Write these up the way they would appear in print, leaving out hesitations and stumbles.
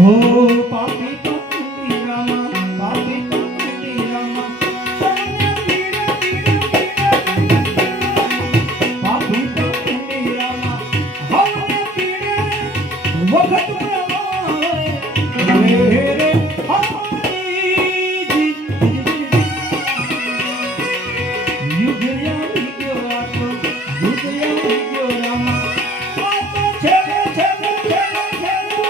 हो पापी पापी रामा पापी पापी रामा शरण्य पीड़ा पीड़ा पीड़ा पापी पापी रामा हमने पीड़े वक्त प्रवाहे रे रे हमारी युग यामी गयो आतो युग यामी गयो रामा आतो छेड़े छेड़े छेड़े छेड़े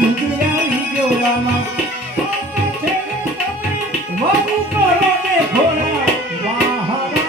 युग यामी गयो रामा आतो छेड़े તમે વાગુ કરો ને ઘોડા વાહરા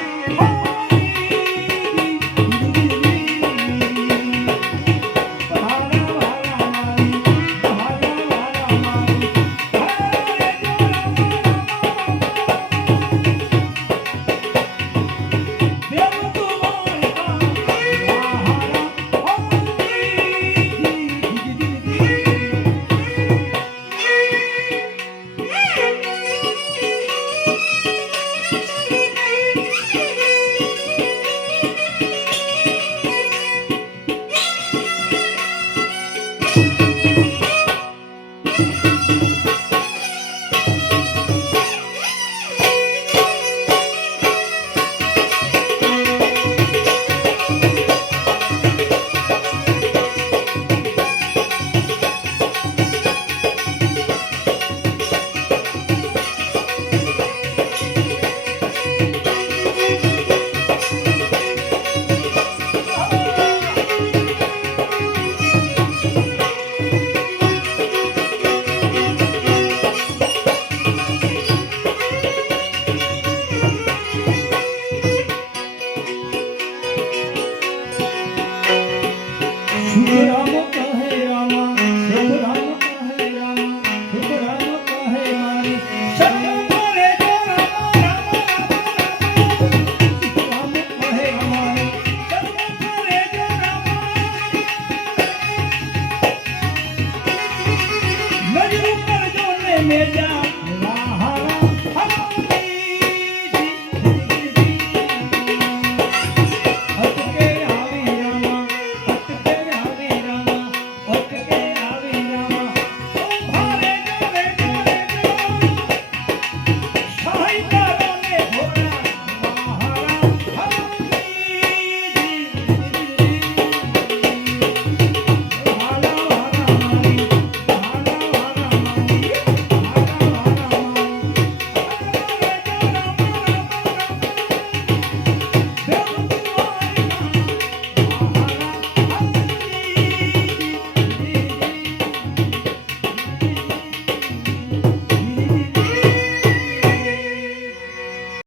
राम कहे रामा सुख राम कहे रामा सुख राम कहे मारी सत्य मारे जो रामा रामा राम कहे हमारे सत्य मारे जो रामा नजरू कर जो ने मेजा